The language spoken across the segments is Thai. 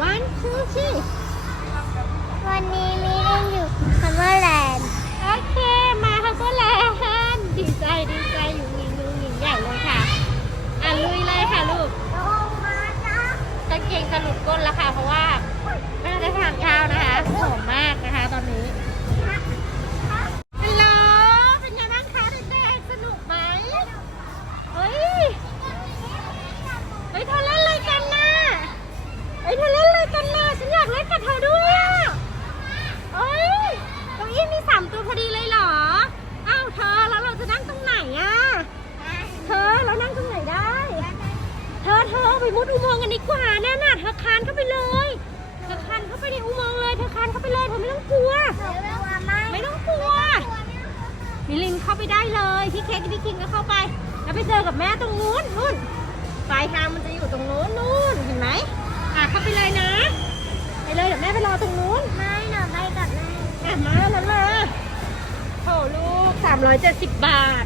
วันทูที่วันนี้มีเล่นอยู่คัมเบอร์แลนด์โอเคมาค่ะก็แล้วดีใจดีใจอยู่ยิงดูยิงใหญ่เลยค่ะอะลุยเลยค่ะลูกลงมาจ้ากางเกงจะหลุดก้นแล้วค่ะเพราะว่า ไปมุดอุโมงค์กันดีกว่าแน่น่ะเธอคานเข้าไปเลยเธอคานเข้าไปในอุโมงค์เลยเธอคานเข้าไปเลยเธอไม่ต้องกลัวเดี๋ยวเราว่าไม่ไม่ต้องกลัวมิลินเข้าไปได้เลยพี่เค้กกับพี่คิงก็เข้าไป แล้วไปเจอกับแม่ตรงนู้นนู่นปลายทางมันจะอยู่ตรงนู้นนู่นเห็นไหมอะเข้าไปเลยนะไปเลยเดี๋ยวแม่ไปรอตรงนู้นไม่หนูไปกับแม่อะมาแล้วมาโอ้ลูกสามร้อยเจ็ดสิบบาท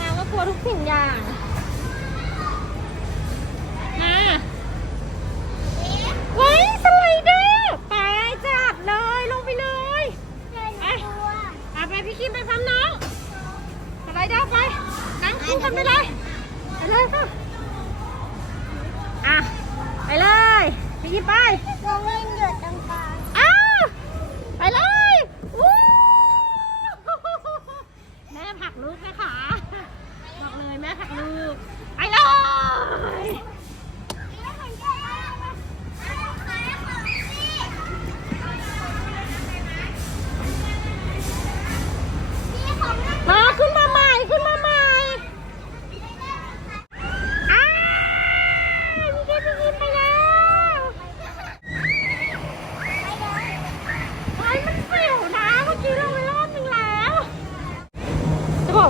นางก็กลัวทุกสิ่งอย่าง มาไว้สไลเดอร์ไปจับเลยลงไปเลย เดี๋ยวหนูกลัว อะไปพี่คิมไปพัมน้องสไลเดอร์ไป นั่งคู่กันไปเลยไปเลยค่ะอะ ไปเลยพี่คิมไปวงเลย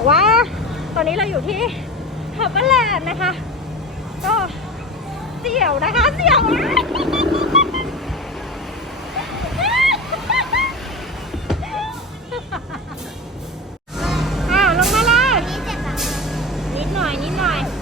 บอกว่า ตอนนี้เราอยู่ที่ฮับเบอร์แลนด์นะคะ ก็เสี่ยวนะคะเสี่ยวมากอ้าวลงมาเลยนี่เจ็บอะนิดหน่อยนิดหน่อยอ่าน